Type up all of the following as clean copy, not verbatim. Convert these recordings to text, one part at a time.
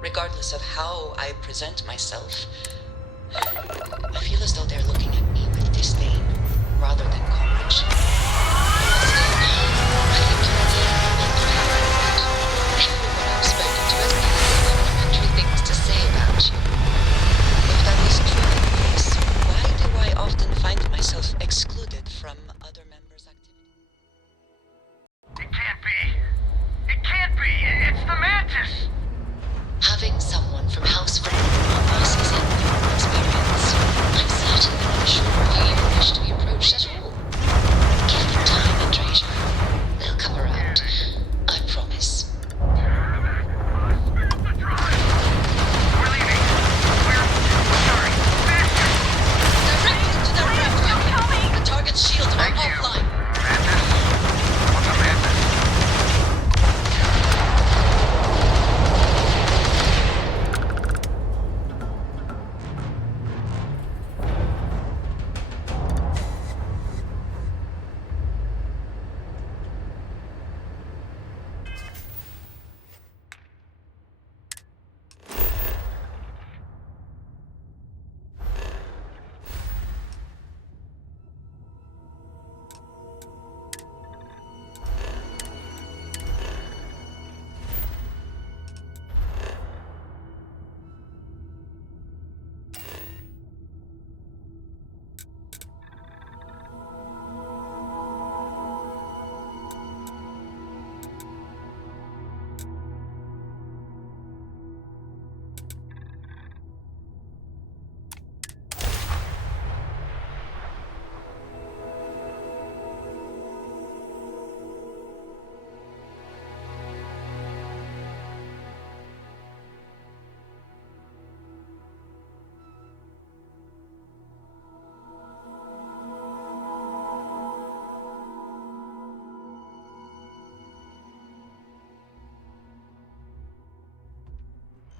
regardless of how I present myself. I feel as though they're looking at me with disdain rather than comradeship. Still, I think you're the everyone I've spoken to has nothing but complimentary things to say about you. If that is truly the case, why do I often find myself excluded from other members' activities? It can't be. It can't be. It's the Mantis. Having someone from House Vernon on us is a new experience. I'm certainly not sure how you wish to be approached at all. Give them time and treasure. They'll come around. I promise. The drive. We're leaving. We're sorry. Faster. Directly to their left. The target's shields are Thank you. offline. Mantis. What's a Mantis?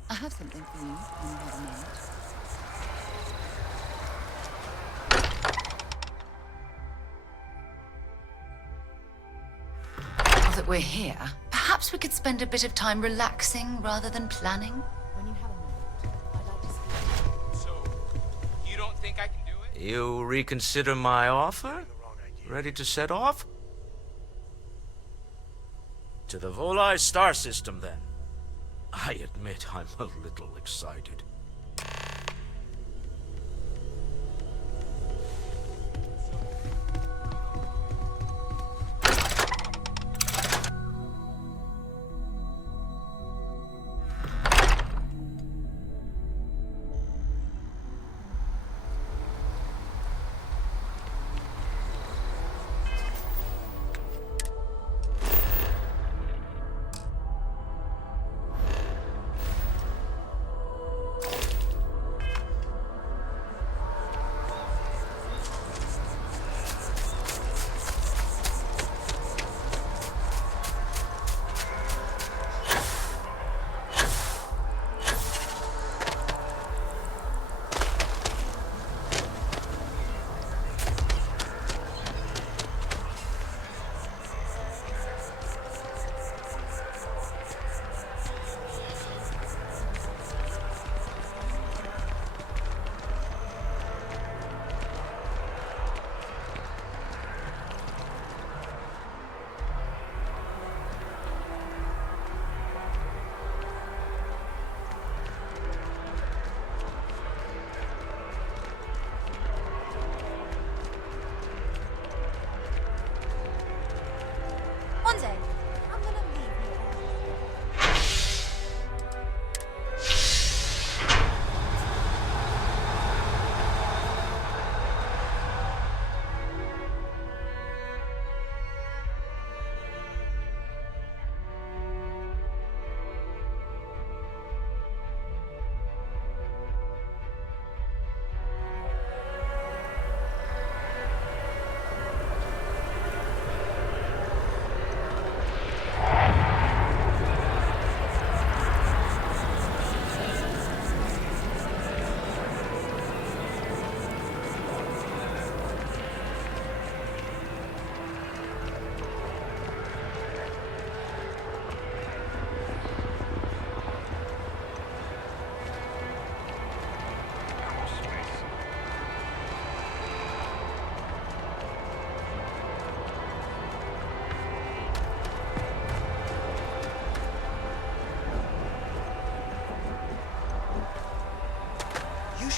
I have something for you when you have a minute. Now that we're here, perhaps we could spend a bit of time relaxing rather than planning. When you have a minute, I'd like to speak. So, you don't think I can do it? You reconsider my offer? Ready to set off? To the Volai star system, then. I admit I'm a little excited.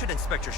should inspect your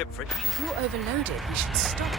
ship for... If you're overloaded, we should stop.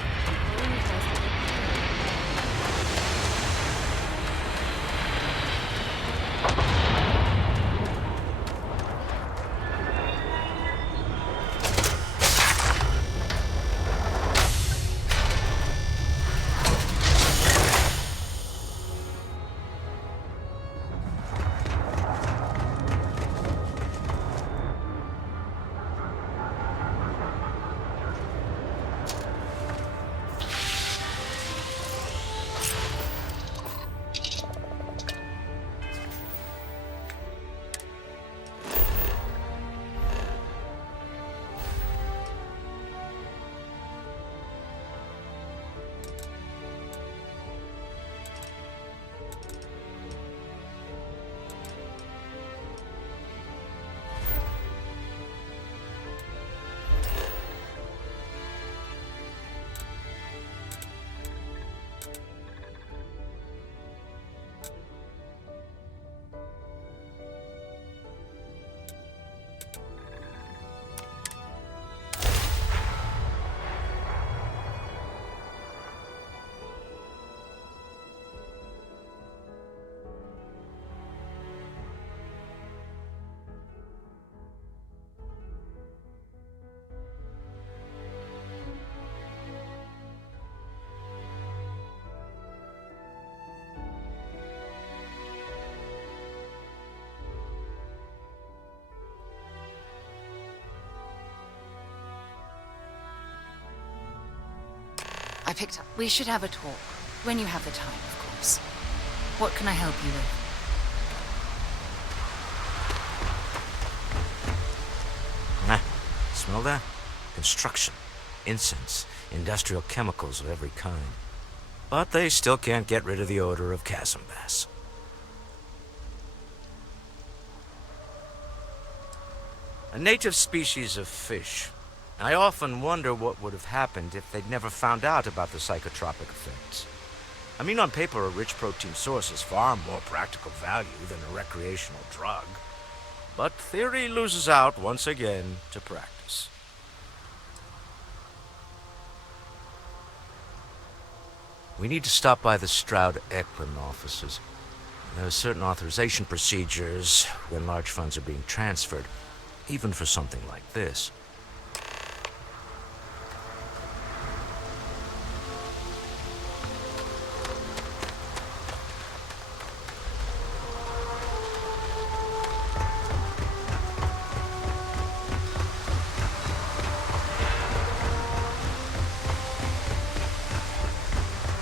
I picked up. We should have a talk. When you have the time, of course. What can I help you with? Smell that? Construction. Incense. industrial chemicals of every kind. But they still can't get rid of the odor of chasm bass. A native species of fish. I often wonder what would have happened if they'd never found out about the psychotropic effects. I mean, on paper, a rich protein source has far more practical value than a recreational drug. But theory loses out once again to practice. We need to stop by the Stroud-Eklund offices. There are certain authorization procedures when large funds are being transferred, even for something like this.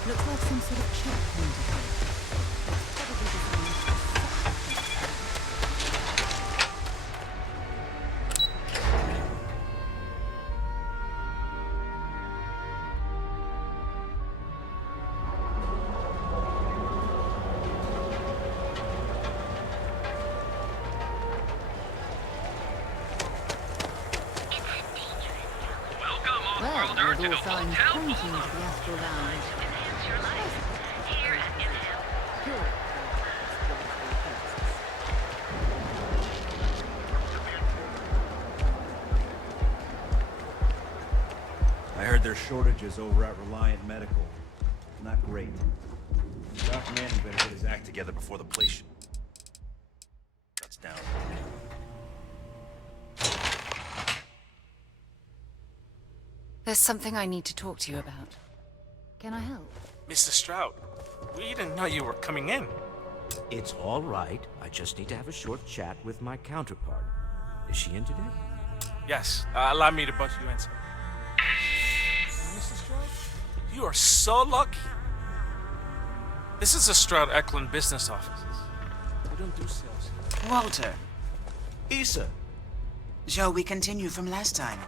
Looks like some sort of checkpoint ahead. Probably designed Welcome, well, off-worlder, with to all the signs hotel pointing to floor. the Astral Lounge. Enhance your life here at Inhale. Pure. I heard there's shortages over at Reliant Medical. Not great. Doc Manning better get his act together before the place shuts down. There's something I need to talk to you about. Can I help? Mr. Stroud, we didn't know you were coming in. It's all right. I just need to have a short chat with my counterpart. Is she in today? Yes, allow me to bust you in, sir. Mr. Stroud, you are so lucky. This is the Stroud-Eklund business offices. We don't do sales here. Walter, Issa! shall we continue from last time?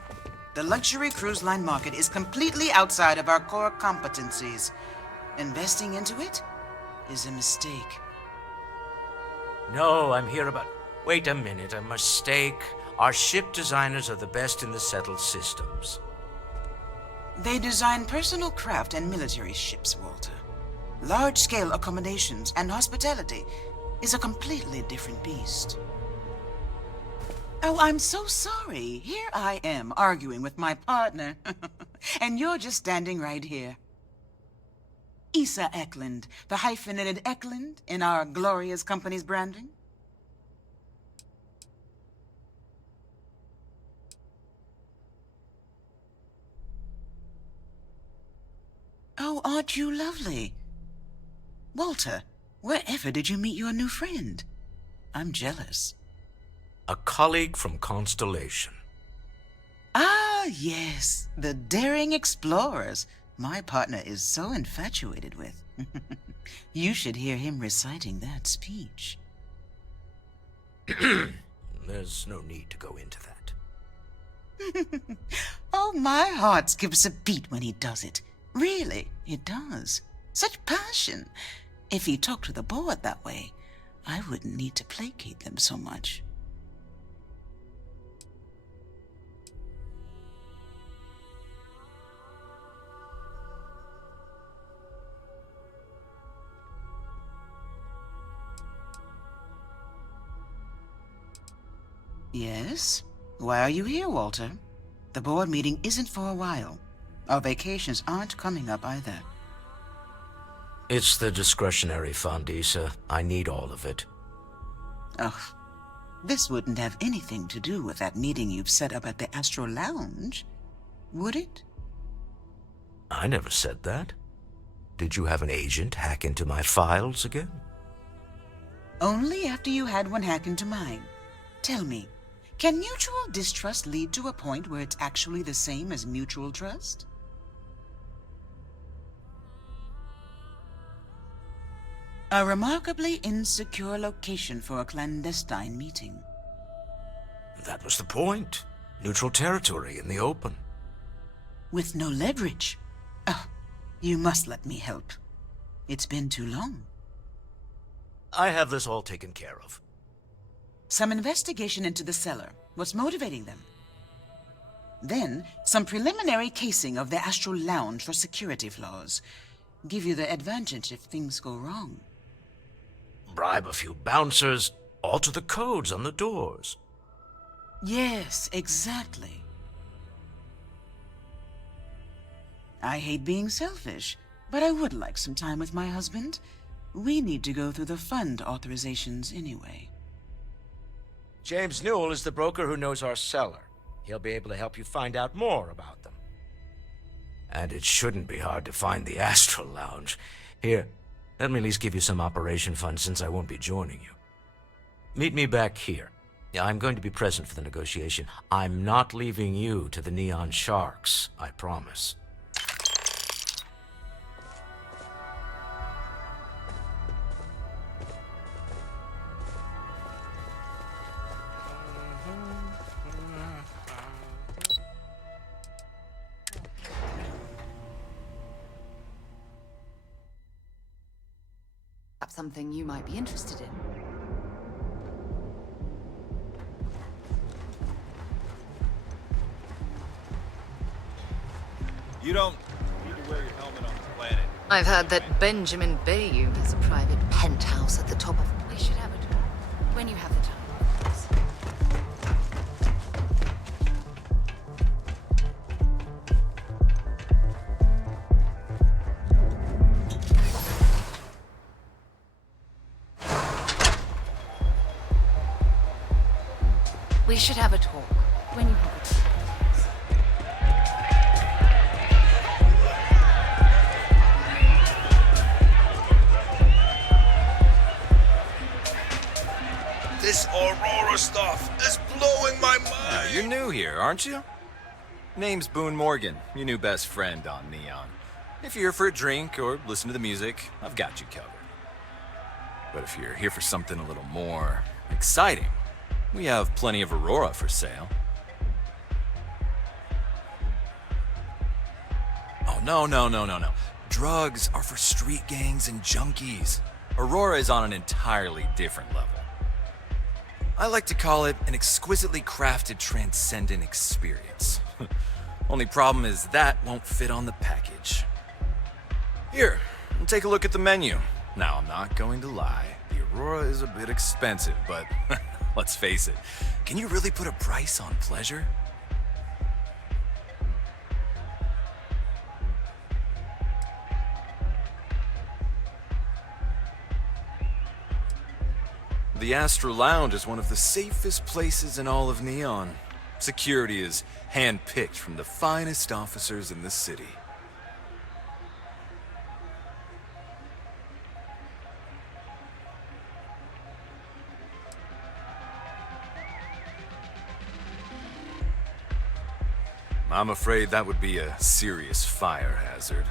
The luxury cruise line market is completely outside of our core competencies. Investing into it is a mistake. No, I'm here about... Wait a minute, a mistake. Our ship designers are the best in the settled systems. They design personal craft and military ships, Walter. Large-scale accommodations and hospitality is a completely different beast. Oh, I'm so sorry. Here I am arguing with my partner, and you're just standing right here. Issa Eklund, the hyphenated Eklund in our glorious company's branding. Oh, aren't you lovely? Walter, wherever did you meet your new friend? I'm jealous. A colleague from Constellation. Ah, yes, the daring explorers my partner is so infatuated with. You should hear him reciting that speech. There's no need to go into that. Oh, my heart skips a beat when he does it. Really, it does. Such passion. If he talked to the board that way, I wouldn't need to placate them so much. Yes? Why are you here, Walter? The board meeting isn't for a while. Our vacations aren't coming up either. It's the discretionary fund, Issa. I need all of it. Ugh. This wouldn't have anything to do with that meeting you've set up at the Astro Lounge, would it? I never said that. Did you have an agent hack into my files again? Only after you had one hack into mine. Tell me, can mutual distrust lead to a point where it's actually the same as mutual trust? A remarkably insecure location for a clandestine meeting. That was the point. Neutral territory in the open. with no leverage. Oh, you must let me help. It's been too long. I have this all taken care of. Some investigation into the cellar. What's motivating them? Then, some preliminary casing of the Astral Lounge for security flaws. Give you the advantage if things go wrong. Bribe a few bouncers, alter the codes on the doors. Yes, exactly. I hate being selfish, but I would like some time with my husband. We need to go through the fund authorizations anyway. James Newell is the broker who knows our cellar. He'll be able to help you find out more about them. And it shouldn't be hard to find the Astral Lounge. Here, let me at least give you some operation funds since I won't be joining you. Meet me back here. I'm going to be present for the negotiation. I'm not leaving you to the Neon Sharks, I promise. Perhaps something you might be interested in. You don't need to wear your helmet on the planet. I've heard that Benjamin Bayou has a private penthouse at the top of... We should have a talk when you have the time, of course. We should have a talk when you have the time. This Aurora stuff is blowing my mind. You're new here, aren't you? Name's Boone Morgan, your new best friend on Neon. If you're here for a drink or listen to the music, I've got you covered. But if you're here for something a little more exciting, we have plenty of Aurora for sale. Oh, no. Drugs are for street gangs and junkies. Aurora is on an entirely different level. I like to call it an exquisitely crafted transcendent experience. Only problem is that won't fit on the package. Here, take a look at the menu. Now, I'm not going to lie. The Aurora is a bit expensive, but let's face it. Can you really put a price on pleasure? The Astral Lounge is one of the safest places in all of Neon. Security is hand-picked from the finest officers in the city. I'm afraid that would be a serious fire hazard.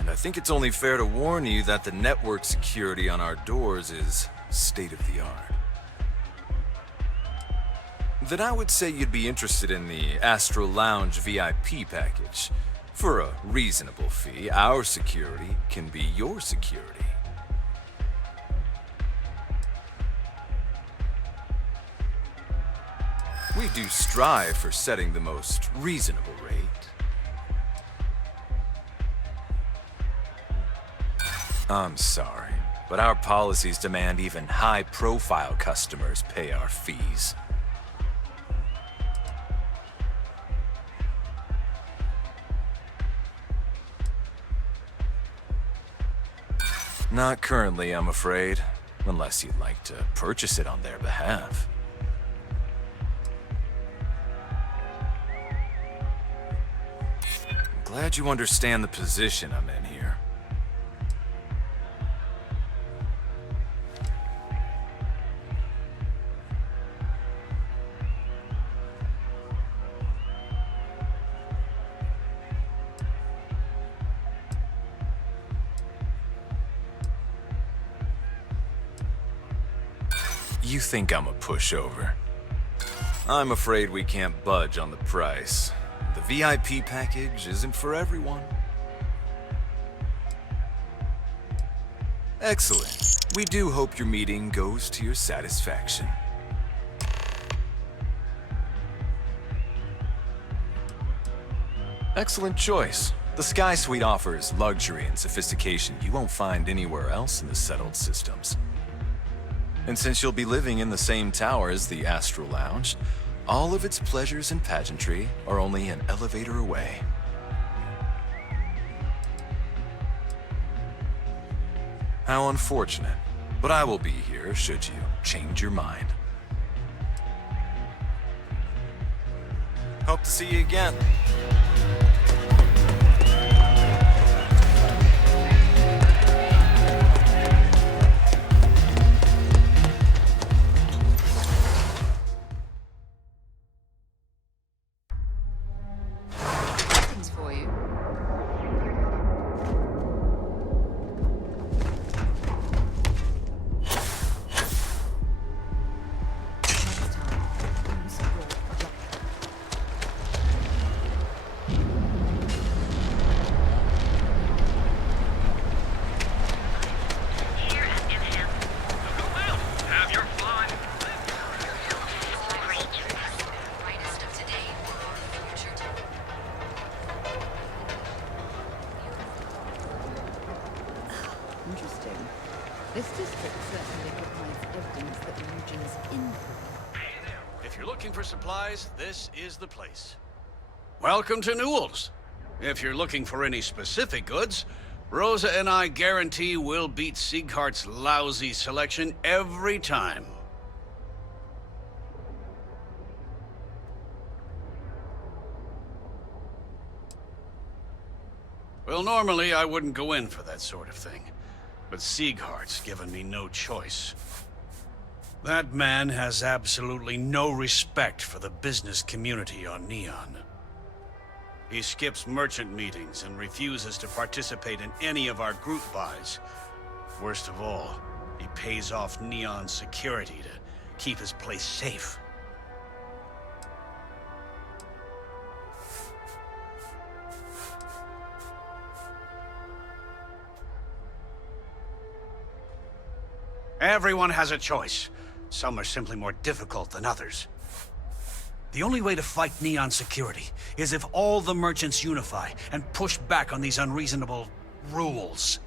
And I think it's only fair to warn you that the network security on our doors is state of the art. Then I would say you'd be interested in the Astral Lounge VIP package. For a reasonable fee, our security can be your security. We do strive for setting the most reasonable rate. I'm sorry, but our policies demand even high-profile customers pay our fees. Not currently, I'm afraid, unless you'd like to purchase it on their behalf. Glad you understand the position I'm in here. You think I'm a pushover? I'm afraid we can't budge on the price. The VIP package isn't for everyone. Excellent. We do hope your meeting goes to your satisfaction. Excellent choice. The Sky Suite offers luxury and sophistication you won't find anywhere else in the settled systems. And since you'll be living in the same tower as the Astral Lounge, all of its pleasures and pageantry are only an elevator away. How unfortunate, but I will be here should you change your mind. Hope to see you again. Things for you. Next time, use your judgment. Here at Enhance. Go out. Have your fun. Brightest of today for our future tomorrow. Interesting. This district certainly provides evidence that the region's in. If you're looking for supplies, this is the place. Welcome to Newell's. If you're looking for any specific goods, Rosa and I guarantee we'll beat Sieghart's lousy selection every time. Well, normally I wouldn't go in for that sort of thing, but Sieghart's given me no choice. That man has absolutely no respect for the business community on Neon. He skips merchant meetings and refuses to participate in any of our group buys. Worst of all, he pays off Neon's security to keep his place safe. Everyone has a choice. Some are simply more difficult than others. The only way to fight Neon security is if all the merchants unify and push back on these unreasonable rules.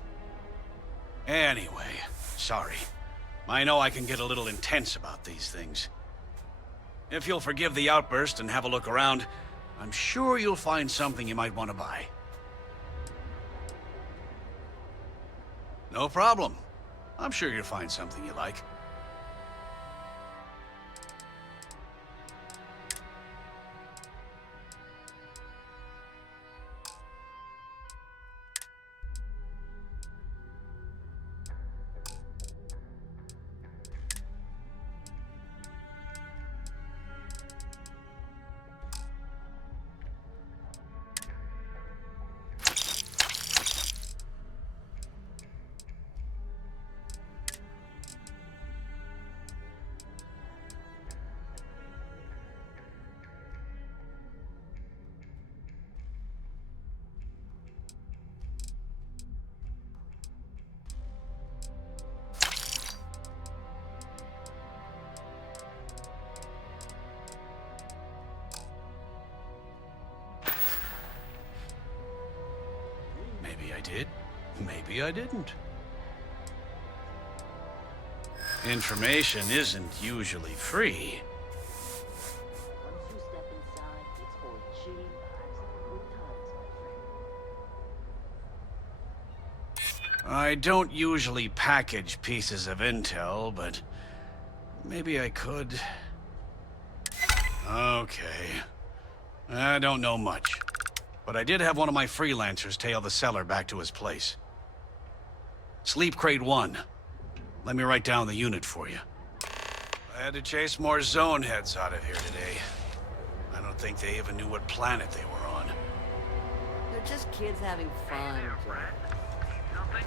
Anyway, sorry. I know I can get a little intense about these things. If you'll forgive the outburst and have a look around, I'm sure you'll find something you might want to buy. No problem. I'm sure you'll find something you like. Maybe I did, maybe I didn't. Information isn't usually free. Once you step inside, it's for cheap as good times, my friend. I don't usually package pieces of intel, but maybe I could. Okay. I don't know much, but I did have one of my freelancers tail the seller back to his place. Sleep Crate 1. Let me write down the unit for you. I had to chase more zone heads out of here today. I don't think they even knew what planet they were on. They're just kids having fun. Nothing?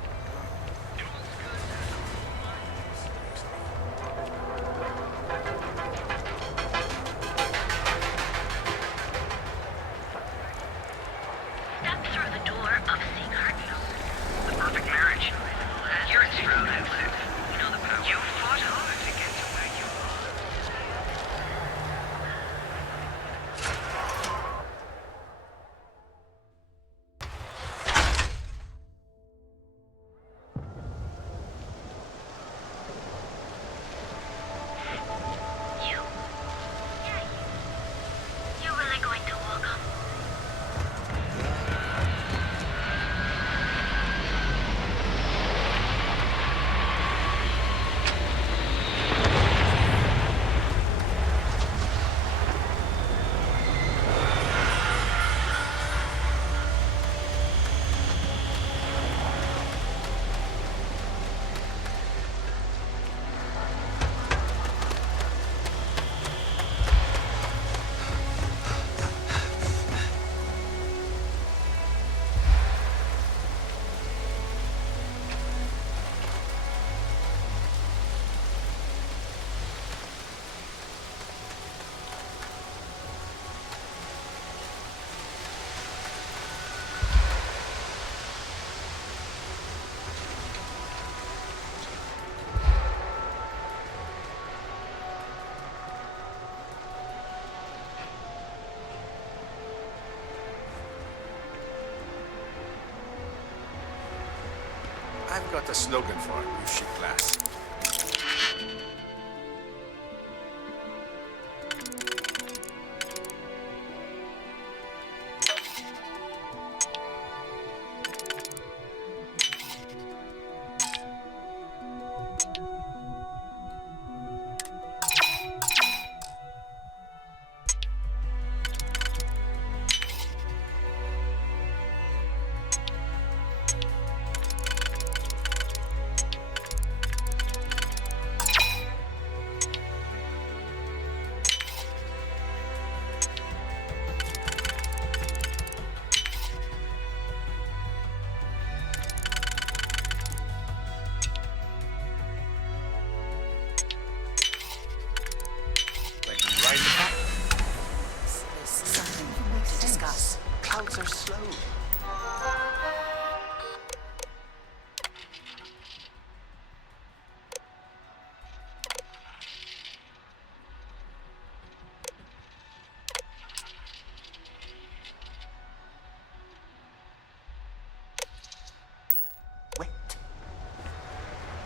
I've got a slogan for you, ship class. There's something we need to discuss. Clouds are slow. Wet.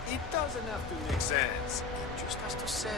It doesn't have to make sense. It just has to sail.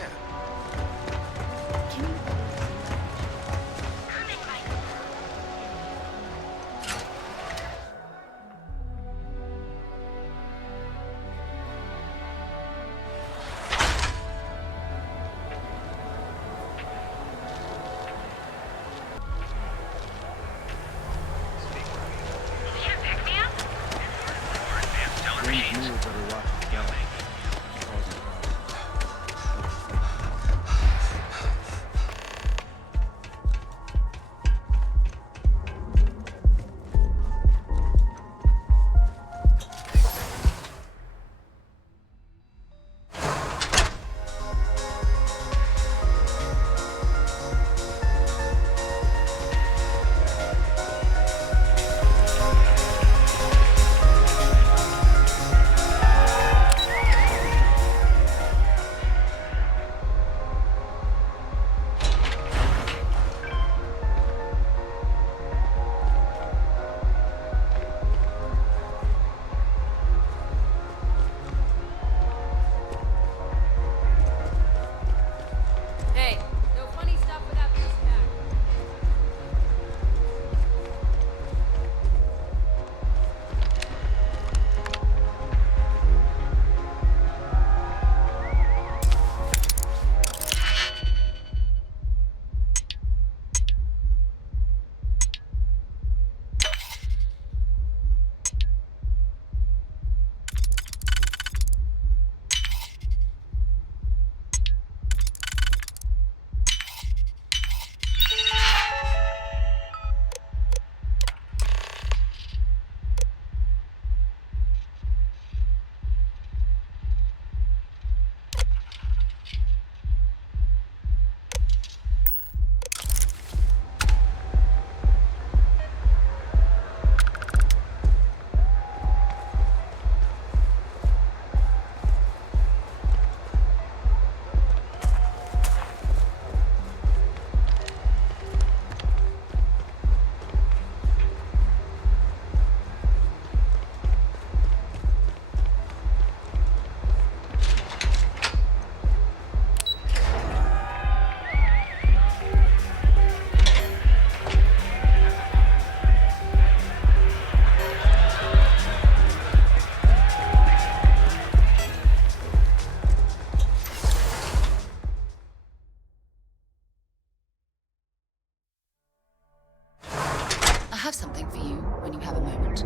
I have something for you when you have a moment.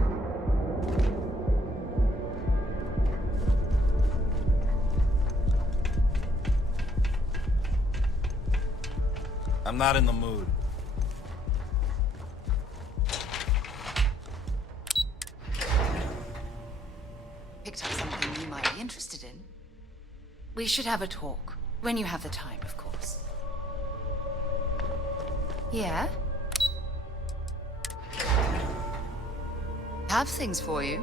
I'm not in the mood. Picked up something you might be interested in. We should have a talk. When you have the time, of course. Yeah? Have things for you.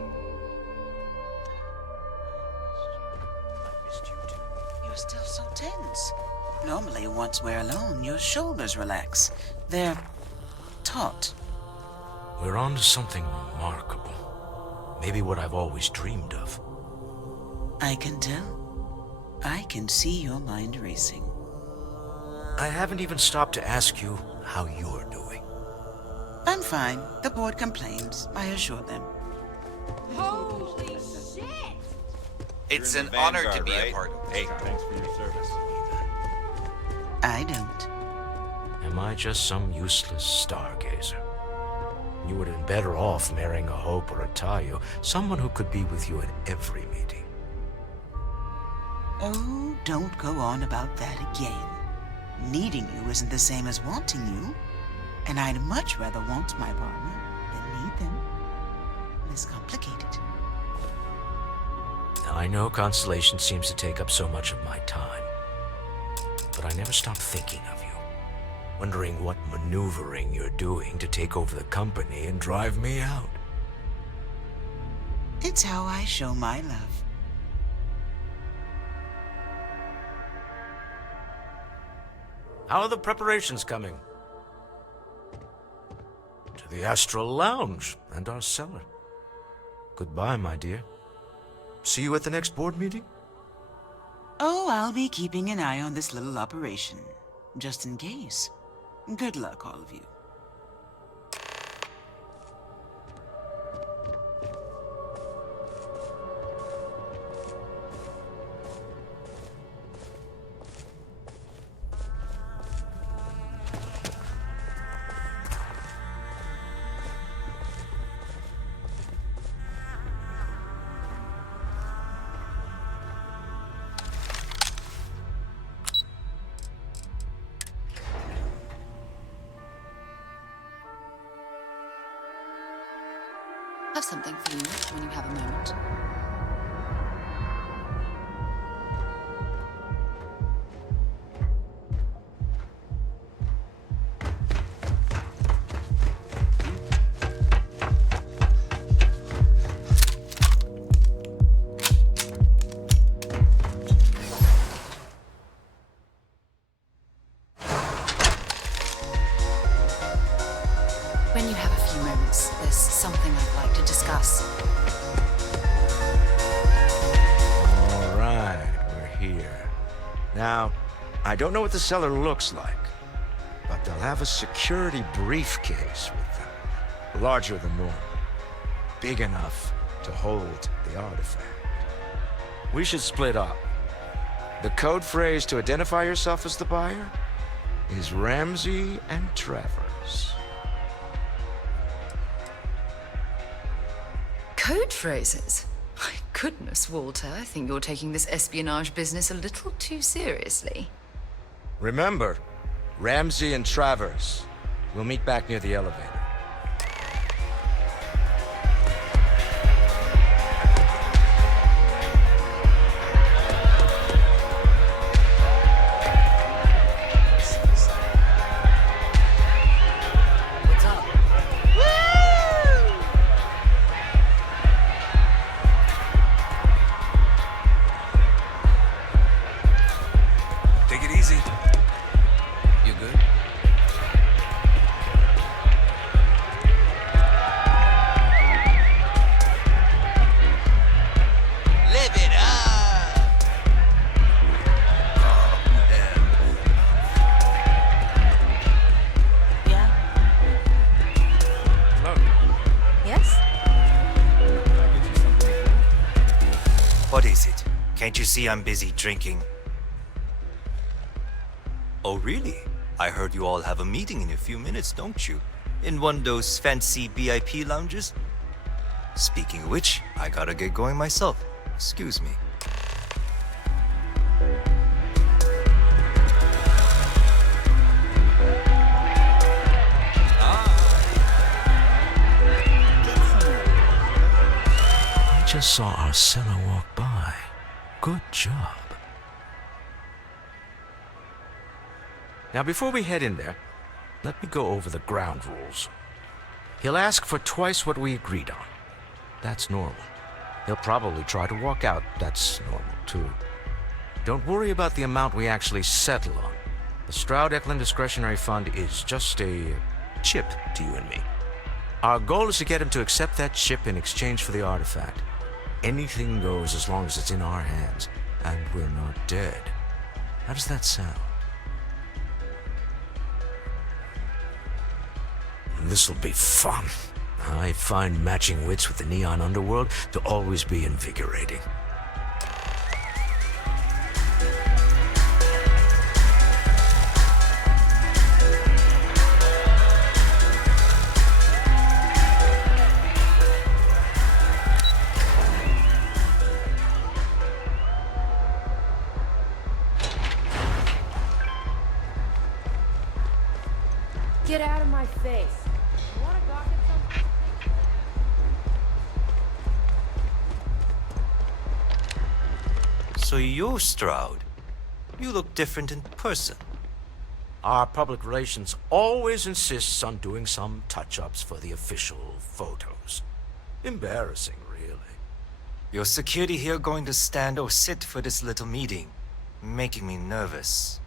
You're still so tense. Normally, once we're alone, your shoulders relax. They're taut. We're on to something remarkable. Maybe what I've always dreamed of. I can tell. I can see your mind racing. I haven't even stopped to ask you how you're doing. I'm fine. The board complains. I assure them. Holy shit! It's You're in an the honor to Vanguard, be right? a part of Hey, this. thanks for your service. I don't. Am I just some useless stargazer? You would have been better off marrying a Hope or a Tayo, someone who could be with you at every meeting. Oh, don't go on about that again. Needing you isn't the same as wanting you. And I'd much rather want my partner than need them. Less complicated. I know Constellation seems to take up so much of my time, but I never stop thinking of you, wondering what maneuvering you're doing to take over the company and drive me out. It's how I show my love. How are the preparations coming? To the Astral Lounge and our cellar. Goodbye, my dear. See you at the next board meeting? Oh, I'll be keeping an eye on this little operation, just in case. Good luck, all of you. Have something for you when you have a moment. When you have a few moments, there's something I'd like to discuss. All right, we're here. Now, I don't know what the cellar looks like, but they'll have a security briefcase with them, larger than normal, big enough to hold the artifact. We should split up. The code phrase to identify yourself as the buyer is Ramsey and Travers. Code phrases? My goodness, Walter, I think you're taking this espionage business a little too seriously. Remember, Ramsey and Travers. We'll meet back near the elevator. What's up? Take it easy. You good? Live it up! Yeah? Yes? What is it? Can't you see I'm busy drinking? Oh, really? I heard you all have a meeting in a few minutes, don't you? In one of those fancy VIP lounges? Speaking of which, I gotta get going myself. Excuse me. I just saw our cellar walk by. Good job. Now, before we head in there, let me go over the ground rules. He'll ask for twice what we agreed on. That's normal. He'll probably try to walk out. That's normal, too. Don't worry about the amount we actually settle on. The Stroud Discretionary Fund is just a chip to you and me. Our goal is to get him to accept that chip in exchange for the artifact. anything goes as long as it's in our hands, and we're not dead. How does that sound? This'll be fun. I find matching wits with the neon underworld to always be invigorating. Get out of my face. You wanna gawk at something? So you're Stroud. You look different in person. Our public relations always insists on doing some touch-ups for the official photos. Embarrassing, really. Your security here going to stand or sit for this little meeting, making me nervous.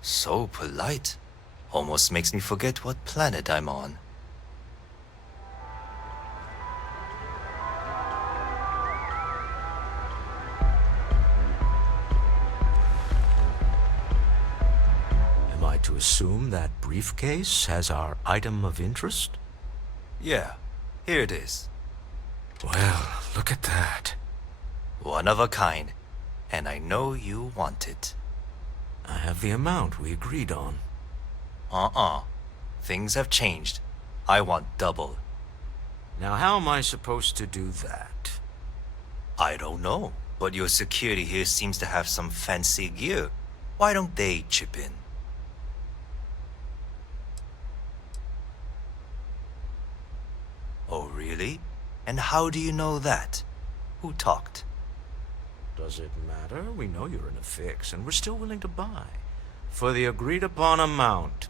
So polite. Almost makes me forget what planet I'm on. Am I to assume that briefcase has our item of interest? Yeah, here it is. Well, look at that. One of a kind. And I know you want it. I have the amount we agreed on. Things have changed. I want double. Now, how am I supposed to do that? I don't know, but your security here seems to have some fancy gear. Why don't they chip in? Oh, really? And how do you know that? Who talked? Does it matter? We know you're in a fix, and we're still willing to buy. For the agreed-upon amount.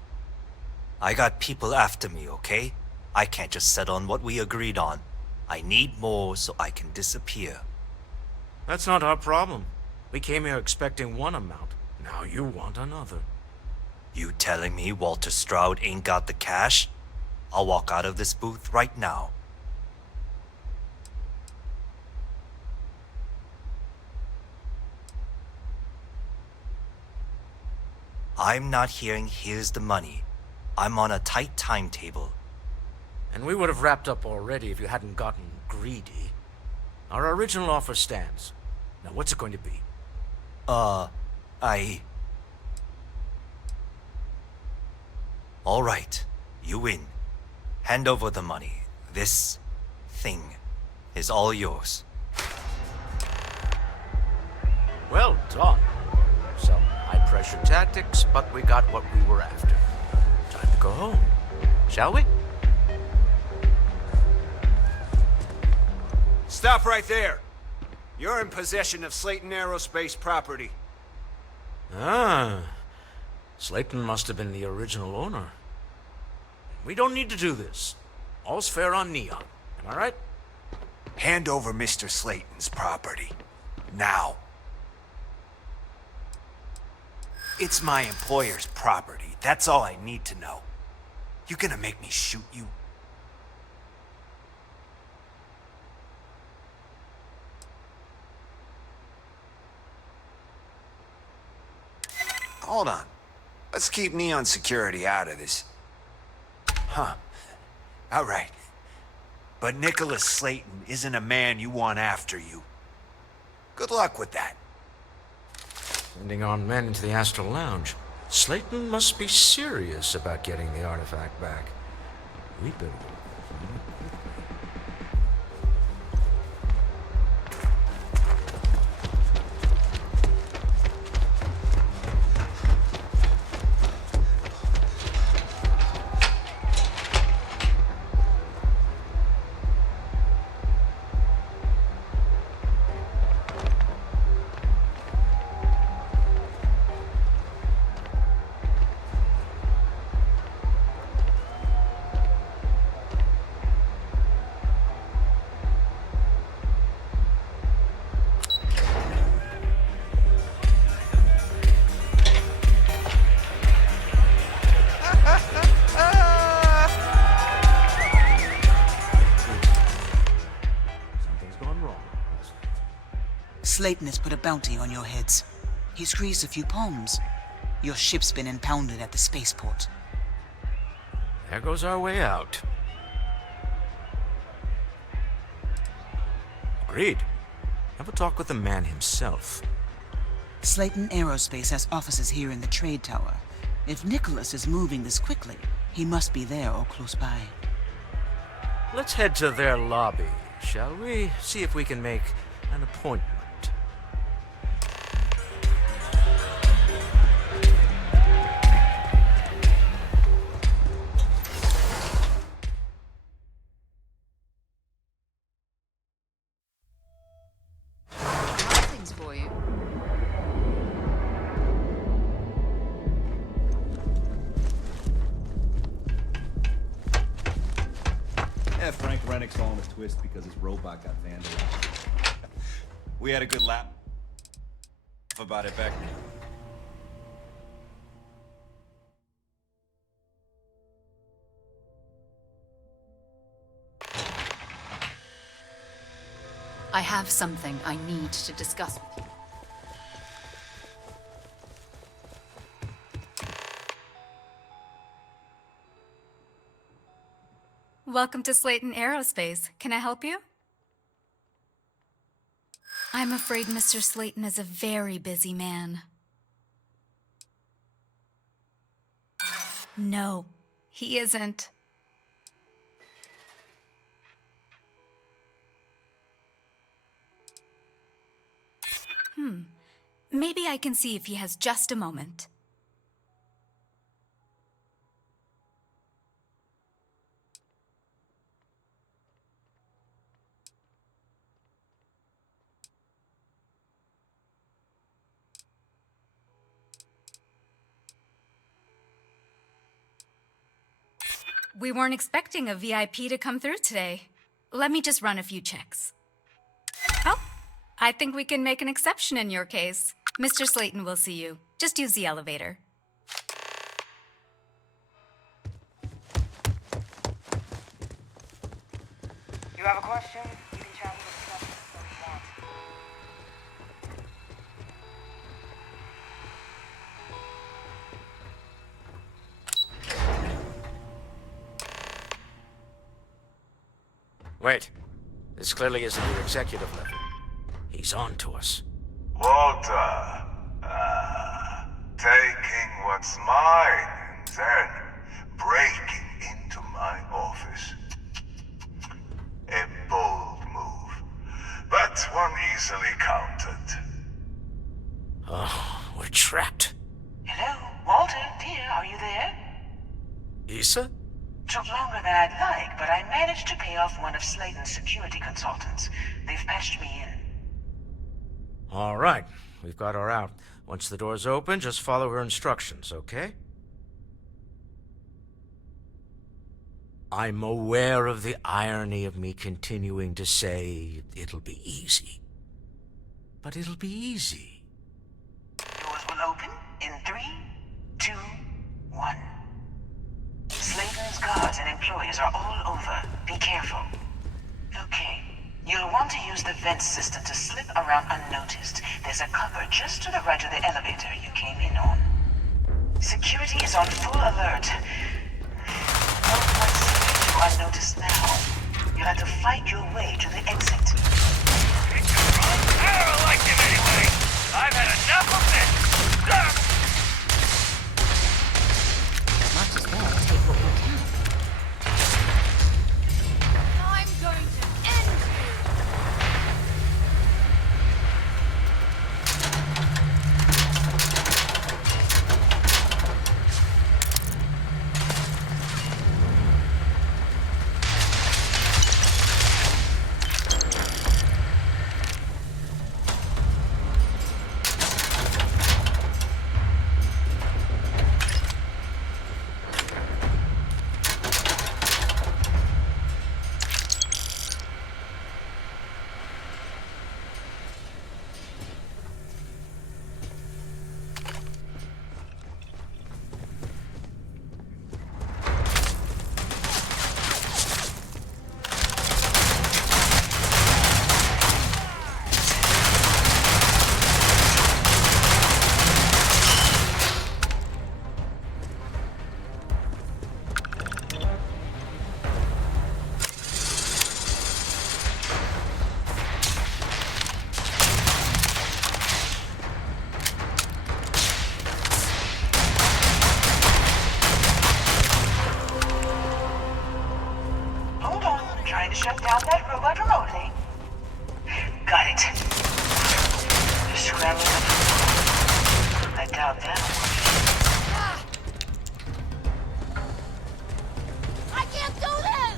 I got people after me, okay? I can't just settle on what we agreed on. I need more so I can disappear. That's not our problem. We came here expecting one amount. Now you want another. You telling me Walter Stroud ain't got the cash? I'll walk out of this booth right now. I'm not hearing here's the money. I'm on a tight timetable. And we would have wrapped up already if you hadn't gotten greedy. Our original offer stands. Now what's it going to be? All right, you win. Hand over the money. This thing is all yours. Well done. Some high-pressure tactics, but we got what we were after. Time to go home, shall we? Stop right there. You're in possession of Slayton Aerospace property. Ah, Slayton must have been the original owner. We don't need to do this. All's fair on Neon. Am I right? Hand over Mr. Slayton's property. Now. It's my employer's property. That's all I need to know. You gonna make me shoot you? Hold on. Let's keep Neon Security out of this. Huh. All right. But Nicholas Slayton isn't a man you want after you. Good luck with that. Sending our men into the Astral Lounge. Slayton must be serious about getting the artifact back. We better... Slayton has put a bounty on your heads. He's greased a few palms. Your ship's been impounded at the spaceport. There goes our way out. Agreed. Have a talk with the man himself. Slayton Aerospace has offices here in the trade tower. If Nicholas is moving this quickly, he must be there or close by. Let's head to their lobby, shall we? See if we can make an appointment. Things for you. Yeah, Frank Rennick's all in a twist because his robot got vandalized. We had a good laugh about it back then. I have something I need to discuss with you. Welcome to Slayton Aerospace. Can I help you? I'm afraid Mr. Slayton is a very busy man. No, he isn't. Maybe I can see if he has just a moment. We weren't expecting a VIP to come through today. Let me just run a few checks. Oh, I think we can make an exception in your case. Mr. Slayton will see you. Just use the elevator. You have a question? You can chat with us if you want. Wait. This clearly isn't your executive level. He's on to us. Walter, taking what's mine and then breaking into my office. A bold move, but one easily countered. Oh, we're trapped. Hello, Walter, dear, are you there? Issa? Took longer than I'd like, but I managed to pay off one of Slayton's security consultants. They've patched me in. All right, we've got her out. Once the door's open, just follow her instructions, okay? I'm aware of the irony of me continuing to say it'll be easy. But it'll be easy. Doors will open in 3, 2, 1. Slayton's guards and employees are all over. Be careful. Okay. You'll want to use the vent system to slip around unnoticed. There's a cupboard just to the right of the elevator you came in on. Security is on full alert. No point slipping through unnoticed now. You'll have to fight your way to the exit. I don't like him anyway. I've had enough of this. Might as well take what we can. I'm going to end you! shut down that robot remotely. Got it. They're scrambling up. I doubt that. I can't do this!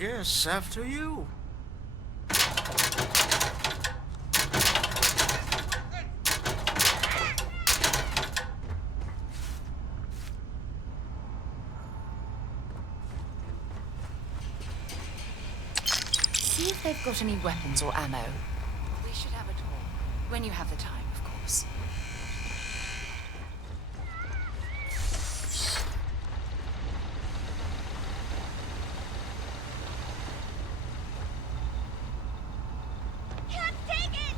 guess after you. See if they've got any weapons or ammo. We should have a talk. When you have the time, of course. Can't take it!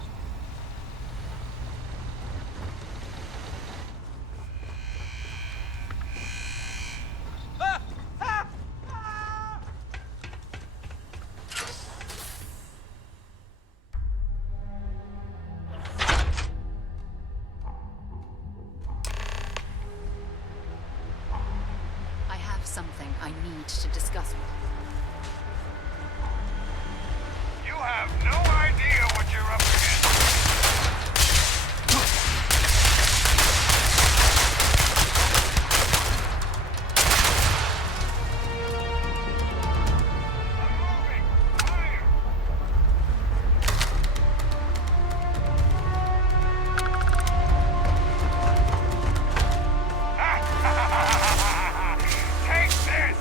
I have something I need to discuss with you. You have no idea what you're up against. Take this!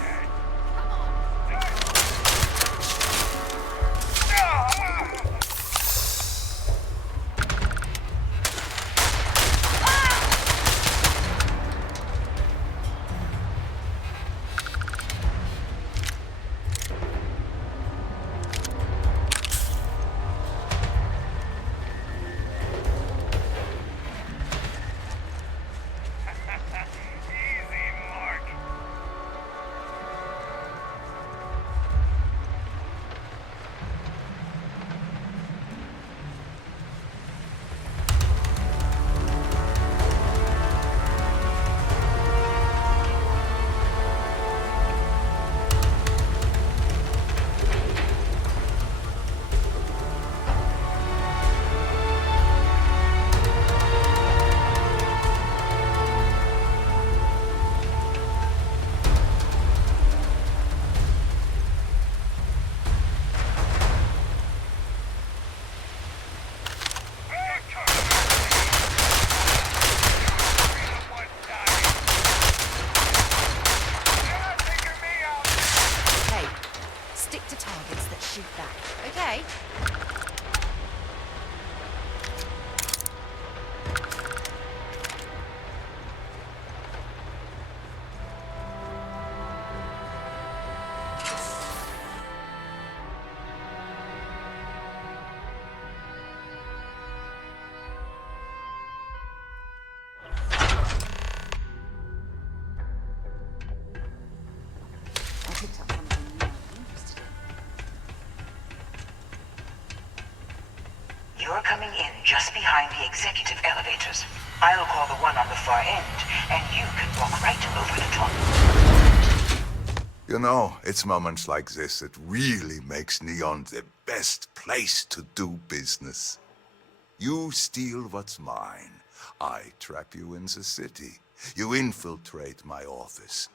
Easy, Mark. Hey, stick to targets that shoot back, okay? I picked up something you might be interested in. You're coming in just behind the executive elevators. I'll call the one on the far end, and you can walk right over the top. You know, it's moments like this that really makes Neon the best place to do business. You steal what's mine. I trap you in the city. You infiltrate my office.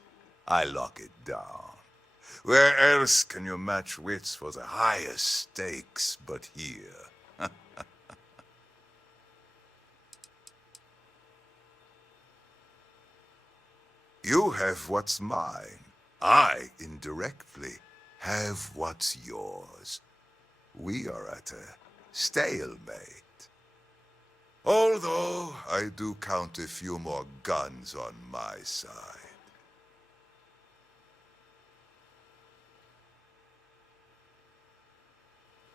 I lock it down. Where else can you match wits for the highest stakes but here? You have what's mine. I, indirectly, have what's yours. We are at a stalemate. Although I do count a few more guns on my side.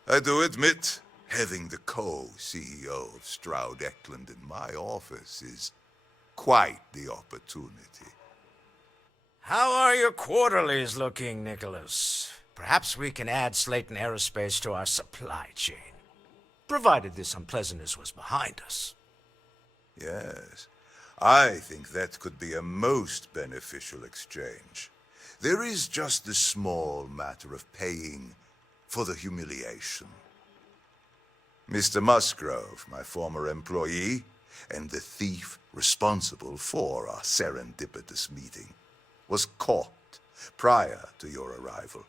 I do admit, having the co-CEO of Stroud Eklund in my office is quite the opportunity. How are your quarterlies looking, Nicholas? Perhaps we can add Slayton Aerospace to our supply chain, provided this unpleasantness was behind us. Yes, I think that could be a most beneficial exchange. There is just the small matter of paying for the humiliation. Mr. Musgrove, my former employee, and the thief responsible for our serendipitous meeting, was caught prior to your arrival.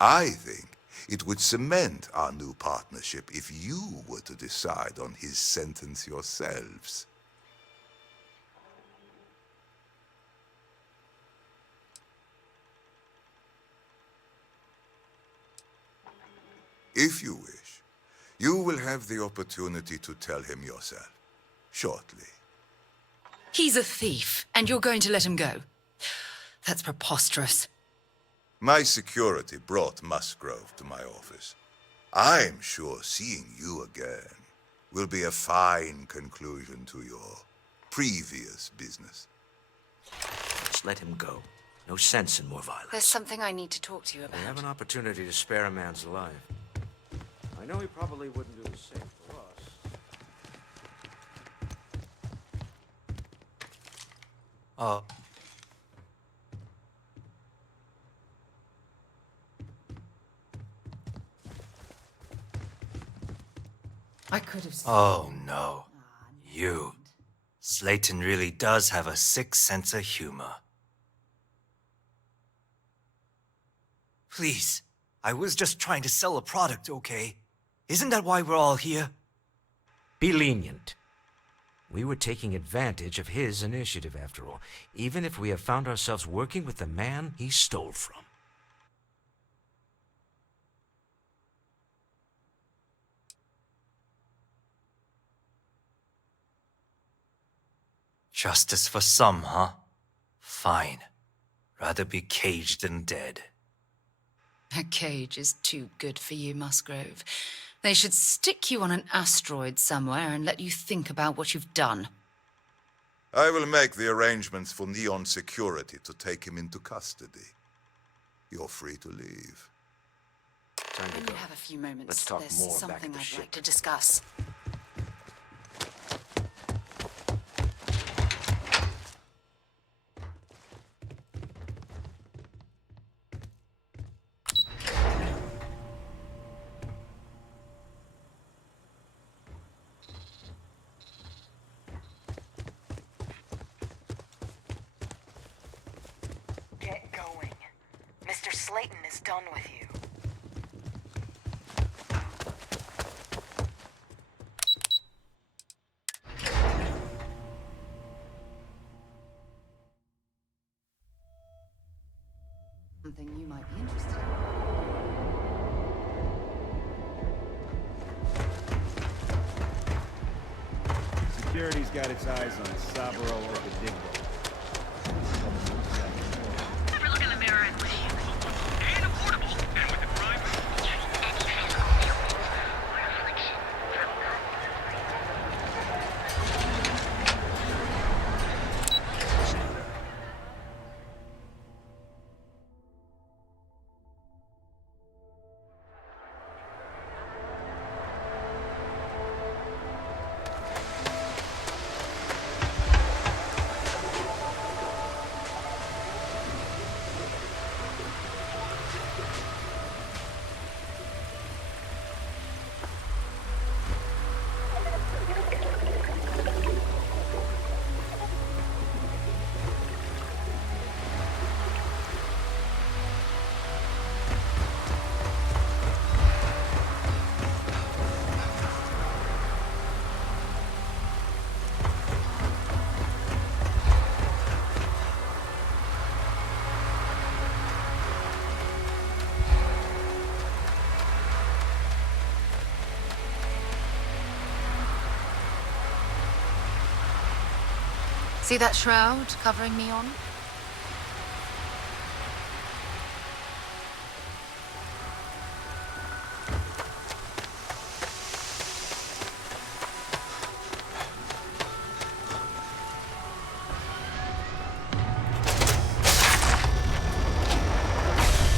I think it would cement our new partnership if you were to decide on his sentence yourselves. If you wish, you will have the opportunity to tell him yourself, shortly. He's a thief, and you're going to let him go. That's preposterous. My security brought Musgrove to my office. I'm sure seeing you again will be a fine conclusion to your previous business. Just let him go. No sense in more violence. There's something I need to talk to you about. We have an opportunity to spare a man's life. I know he probably wouldn't do the same for us. Oh. I could have... Oh, no. You. Slayton really does have a sick sense of humor. Please, I was just trying to sell a product, okay? Isn't that why we're all here? Be lenient. We were taking advantage of his initiative, after all, even if we have found ourselves working with the man he stole from. Justice for some, huh? Fine. Rather be caged than dead. A cage is too good for you, Musgrove. They should stick you on an asteroid somewhere and let you think about what you've done. I will make the arrangements for Neon Security to take him into custody. You're free to leave. Time to When go. you have a few moments, Let's talk there's more back something at the I'd ship. like to discuss. Get going. Mr. Slayton is done with you. Something you might be interested in. Security's got its eyes on Saburo or the Digbo. Never look in the mirror and leave. And affordable. And with the crime. See that shroud covering me on?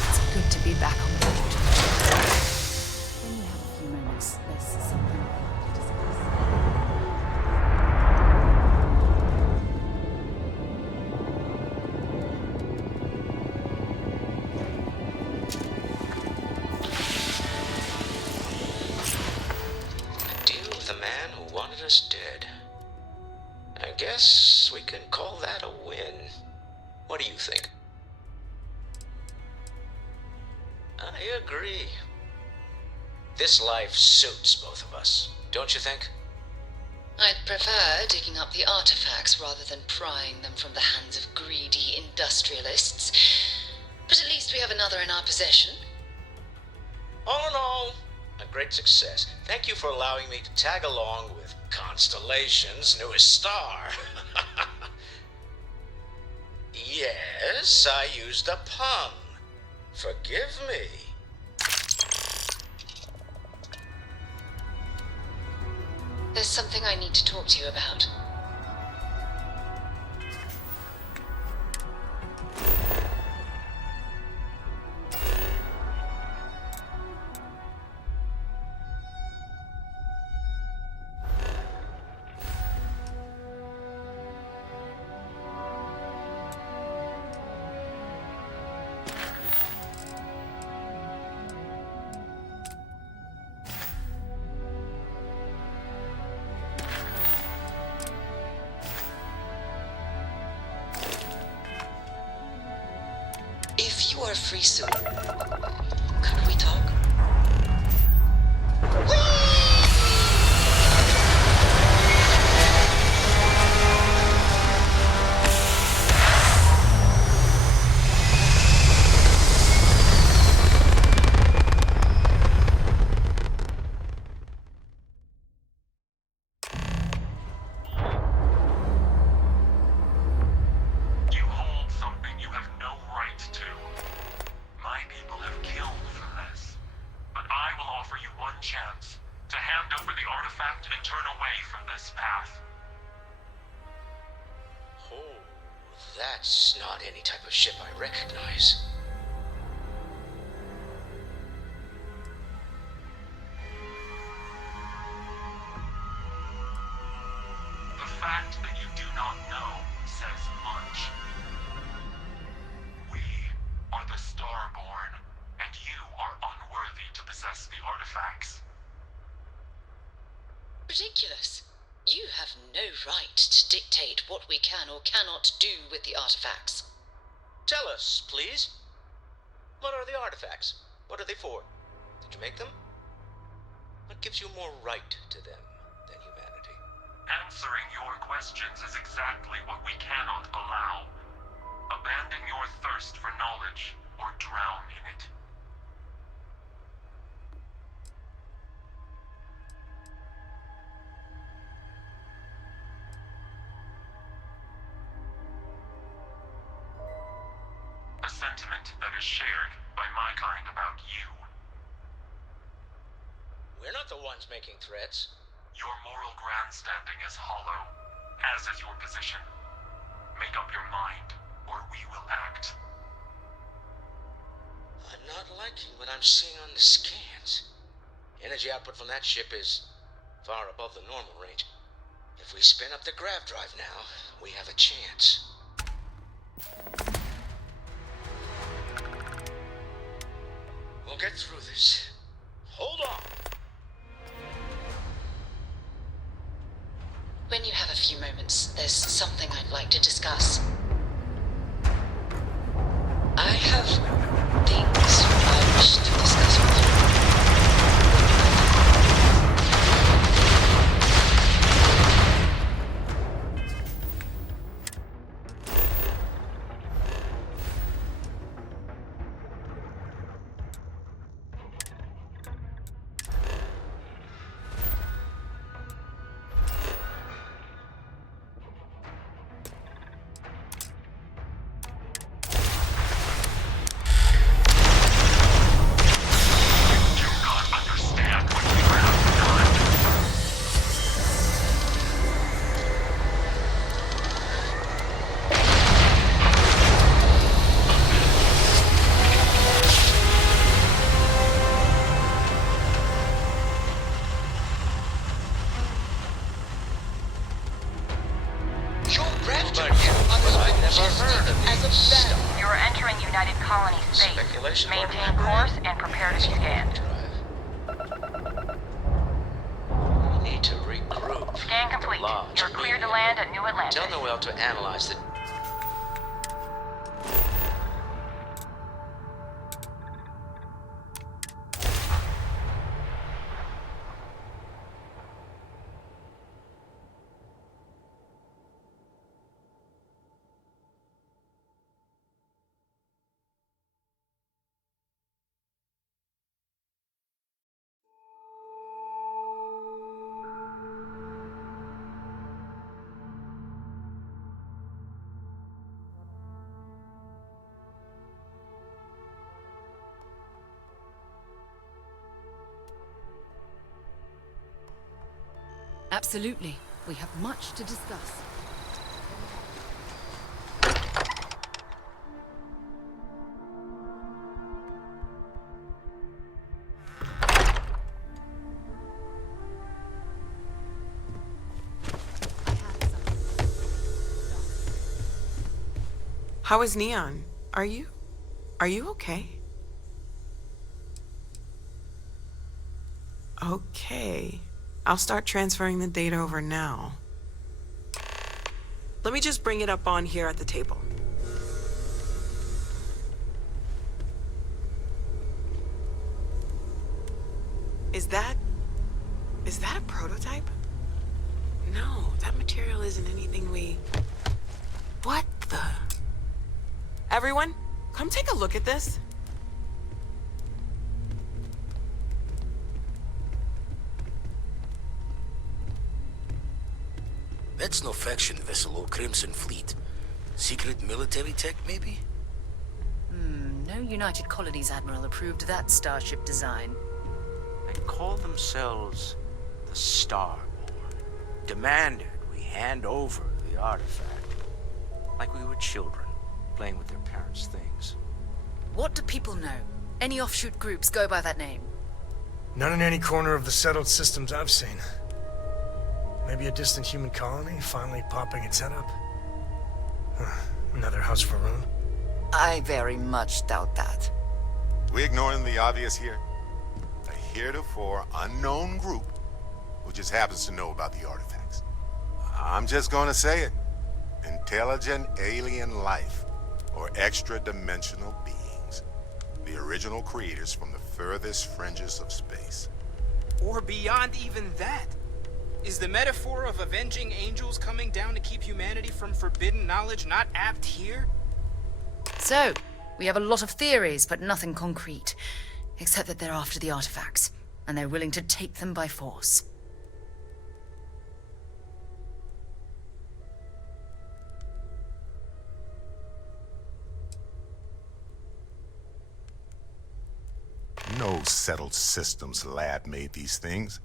It's good to be back on board. When you have a few moments, there's something I'd like to discuss. Deal with a man who wanted us dead. I guess we can call that a win. What do you think? I agree. This life suits both of us, don't you think? I'd prefer digging up the artifacts rather than prying them from the hands of greedy industrialists. But at least we have another in our possession. All in all, a great success. Thank you for allowing me to tag along with Constellation's newest star. Yes, I used a pun. Forgive me. There's something I need to talk to you about. If you are free soon, could we talk? You hold something you have no right to. My people have killed for this. But I will offer you one chance to hand over the artifact and turn away from this path. Oh, that's not any type of ship I recognize. The fact that you do not know says much. We are the Starborn, and you are unworthy to possess the artifacts. Ridiculous. You have no right to dictate what we can or cannot do with the artifacts. Tell us, please. What are the artifacts? What are they for? Did you make them? What gives you more right to them than humanity? Answering your questions is exactly what we cannot allow. Abandon your thirst for knowledge, or drown in it. A sentiment that is shared by my kind about you. We're not the ones making threats. Your moral grandstanding is hollow, as is your position. Make up your mind, or we will act. I'm not liking what I'm seeing on the scans. Energy output from that ship is far above the normal range. If we spin up the grav drive now, we have a chance. We'll get through this. Hold on. When you have a few moments, there's something I'd like to discuss. I have things I wish to discuss with you. You are entering United Colony space. Maintain course and prepare to be scanned. We need to regroup. Scan complete. You're cleared to land at New Atlantis. Tell Noel to analyze the... Absolutely. We have much to discuss. How is Neon? Are you okay? Okay. I'll start transferring the data over now. Let me just bring it up on here at the table. Is that a prototype? No, that material isn't anything we... What the... Everyone, come take a look at this. That's no faction vessel or Crimson Fleet. Secret military tech, maybe? No United Colonies Admiral approved that starship design. They call themselves the Starborn. Demanded we hand over the artifact. Like we were children, playing with their parents' things. What do people know? Any offshoot groups go by that name? None in any corner of the settled systems I've seen. Maybe a distant human colony finally popping its head up? Another house for Rune? I very much doubt that. We ignoring the obvious here? A heretofore unknown group who just happens to know about the artifacts. I'm just gonna say it. Intelligent alien life, or extra-dimensional beings. The original creators from the furthest fringes of space. Or beyond even that. Is the metaphor of avenging angels coming down to keep humanity from forbidden knowledge not apt here? So, we have a lot of theories, but nothing concrete. Except that they're after the artifacts, and they're willing to take them by force. No settled systems lab made these things,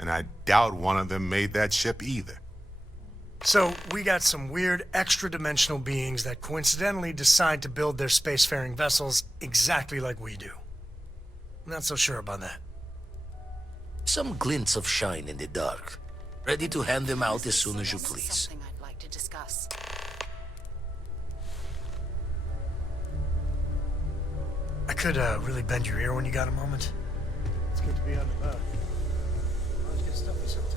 and I doubt one of them made that ship either. So, we got some weird extra-dimensional beings that coincidentally decide to build their spacefaring vessels exactly like we do. Not so sure about that. Some glints of shine in the dark. Ready to hand them out as soon as you please. Something I'd like to discuss. I could really bend your ear when you got a moment. It's good to be on the boat. Always good stuff with something.